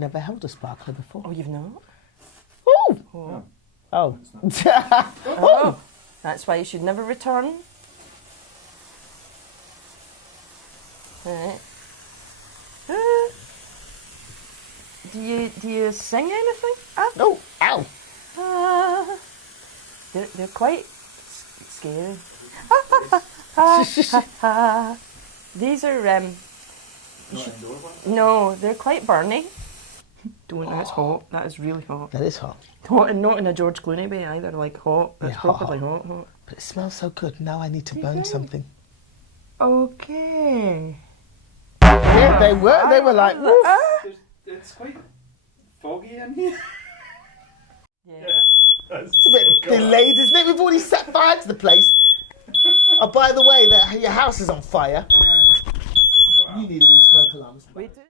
never held a sparkler before. Oh, you've not? Oh! Oh. Oh. Oh. That's why you should never return. Right. Do you sing anything? No! Ow! They're quite scary. These are no, they're quite burny. That's hot. That is really hot. That is hot. Hot, and not in a George Clooney way either. Like hot. That's Yeah, properly hot. hot. But it smells so good. Now I need to burn something. Okay. Yeah, they were like, woof. It's quite foggy in here. Yeah. It's a bit delayed, isn't it? We've already set fire to the place. Oh, by the way, your house is on fire. You need a new smoke alarm. We do.